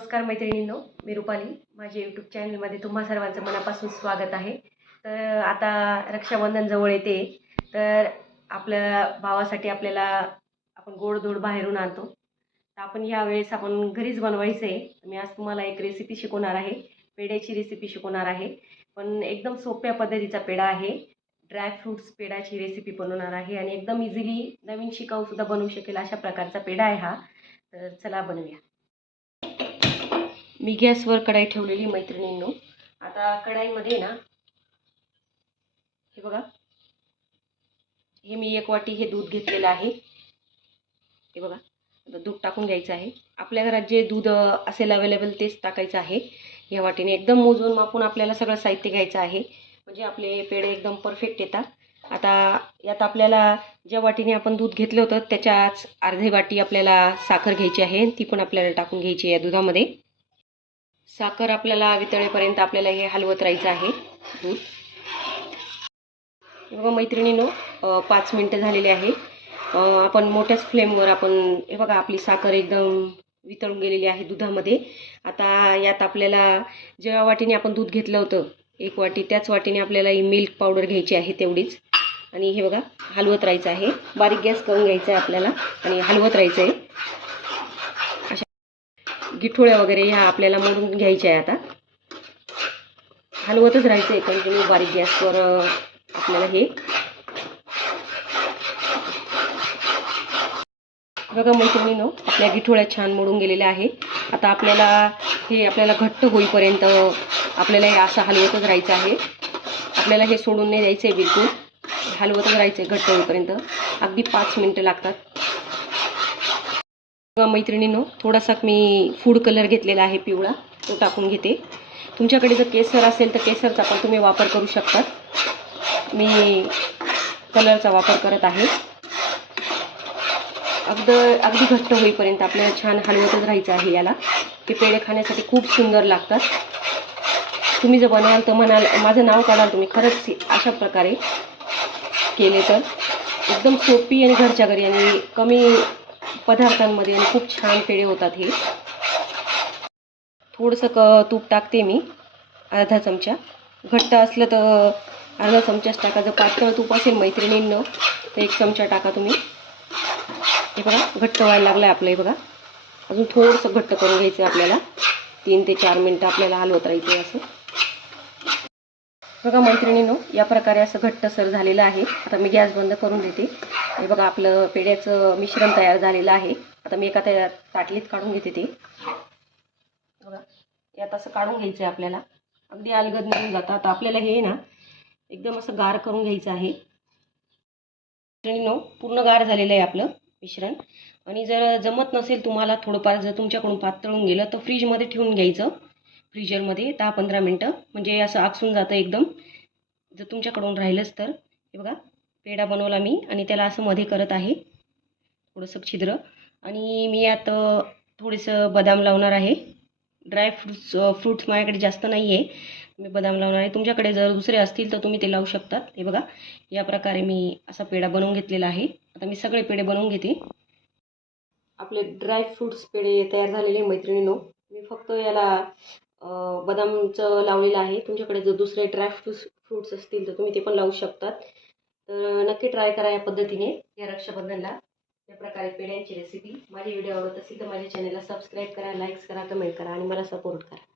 नमस्कार मैत्रिणींनो मी रुपाली. माझ्या यूट्यूब चॅनलमध्ये तुम्हा सर्वांचं मनापासून स्वागत आहे. तर आता रक्षाबंधन जवळ येते. तर आपल्या भावासाठी आपल्याला आपण गोडधोड बाहेरून आणतो. तर आपण ह्यावेळेस आपण घरीच बनवायचं आहे. मी आज तुम्हाला एक रेसिपी शिकवणार आहे. पेढ्याची रेसिपी शिकवणार आहे. पण एकदम सोप्या पद्धतीचा पेढा आहे. ड्रायफ्रूट्स पेढ्याची रेसिपी बनवणार आहे आणि एकदम इझिली नवीन शिकाऊसुद्धा बनवू शकेल अशा प्रकारचा पेढा आहे हा. तर चला बनवूया. मी गॅसवर कढाई ठेवलेली मैत्रिणींनो. आता कढाईमध्ये ना हे बघा. हे मी एक वाटी हे दूध घेतलेलं आहे. हे बघा. आता दूध टाकून घ्यायचं आहे. आपल्या घरात जे दूध असेल अवेलेबल तेच टाकायचं आहे. या वाटीने एकदम मोजून मापून आपल्याला सगळं साहित्य घ्यायचं आहे. म्हणजे आपले पेढे एकदम परफेक्ट येतात. आता यात आपल्याला ज्या वाटीने आपण दूध घेतलं होतं त्याच्याच अर्धी वाटी आपल्याला साखर घ्यायची आहे. ती पण आपल्याला टाकून घ्यायची आहे या दुधामध्ये. साखर आपल्याला वितळेपर्यंत आपल्याला हे हलवत राहायचं आहे. दूध. हे बघा मैत्रिणीनो पाच मिनटं झालेले आहे. आपण मोठ्याच फ्लेमवर आपण हे बघा आपली साखर एकदम वितळून गेलेली आहे दुधामध्ये. आता यात आपल्याला ज्या वाटीने आपण दूध घेतलं होतं एक वाटी त्याच वाटीने आपल्याला ही मिल्क पावडर घ्यायची आहे तेवढीच. आणि हे बघा हलवत राहायचं आहे. बारीक गॅस करून घ्यायचा आहे आपल्याला आणि हलवत राहायचं आहे. गिठोळ्या वगैरे ह्या आपल्याला मोडून घ्यायच्या आहे आता. हलवतच राहायचं आहे कंटिन्यू बारीक गॅसवर आपल्याला हे. बघा मैत्रिणीनो आपल्या गिठोळ्या छान मोडून गेलेल्या आहे आता आपल्याला हे आपल्याला घट्ट होईपर्यंत आपल्याला हे असं हलवतच राहायचं आहे. आपल्याला हे सोडून नाही द्यायचं आहे बिलकुल. हलवतच राहायचं आहे घट्ट होईपर्यंत. अगदी पाच मिनटं लागतात. मैत्रिणीनो थोडासा मी फूड कलर घेतलेला आहे पिवळा. तो टाकून घेते. तुमच्याकडे जर केसर असेल तर केसरचा पण तुम्ही वापर करू शकतात मी कलरचा वापर करत आहे. अगद अगदी घट्ट होईपर्यंत आपल्याला छान हलवतच राहायचं आहे याला. ते पेढे खाण्यासाठी खूप सुंदर लागतात. तुम्ही जर बनवाल तर म्हणाल माझं नाव काढाल तुम्ही. खरंच अशा प्रकारे केले तर. एकदम सोपी आणि घरच्या घरी आणि कमी पदार्थांमध्ये आणि खूप छान पेढे होतात हे. थोडंसं क तूप टाकते मी अर्धा चमचा. घट्ट असलं तर अर्धा चमचाच टाका. जर पातळ तूप असेल मैत्रिणींनं तर एक चमचा टाका तुम्ही. हे बघा घट्ट व्हायला लागलं आहे आपलं हे बघा. अजून थोडंसं घट्ट करून घ्यायचं आहे आपल्याला. तीन ते चार मिनटं आपल्याला हलवत राहायचं असं. बघा मैत्रिणीनो या प्रकारे असं घट्टसर झालेलं आहे. आता मी गॅस बंद करून देते. हे बघा आपलं पेढ्याचं मिश्रण तयार झालेलं आहे. आता मी एका त्या ताटलीत काढून घेते ते. बघा यात असं काढून घ्यायचं आहे आपल्याला. अगदी अलगद निघून जातं. आता आपल्याला हे ना एकदम असं गार करून घ्यायचं आहे. मैत्रिणीनो पूर्ण गार झालेलं आहे आपलं मिश्रण. आणि जर जमत नसेल तुम्हाला थोडंफार जर तुमच्याकडून पातळून गेलं तर फ्रीजमध्ये ठेवून घ्यायचं. फ्रीजरमध्ये दहा पंधरा मिनटं. म्हणजे असं आकसून जातं एकदम. जर तुमच्याकडून राहिलंच तर. हे बघा पेढा बनवला मी आणि त्याला असं मध्ये करत आहे. थोडंसं छिद्र. आणि मी यात थोडंसं बदाम लावणार आहे. ड्राय फ्रूट्स फ्रूट्स माझ्याकडे जास्त नाही आहे मी बदाम लावणार आहे. तुमच्याकडे जर दुसरे असतील तर तुम्ही ते लावू शकतात हे बघा या प्रकारे मी असा पेढा बनवून घेतलेला आहे. आता मी सगळे पेढे बनवून घेते. आपले ड्राय फ्रूट्स पेढे तयार झालेले मैत्रिणीनो. मी फक्त याला बदामचं लावलेलं आहे. तुमच्याकडे जर दुसरे ड्राय फ्रूट्स फ्रूट्स असतील तर तुम्ही ते पण लावू शकतात. तर नक्की ट्राय करा या पद्धतीने या रक्षाबंधनला. या प्रकारे पेढ्यांची रेसिपी माझी व्हिडिओ आवडत असेल तर माझ्या चॅनलला सबस्क्राईब करा लाईक्स करा कमेंट करा आणि मला सपोर्ट करा.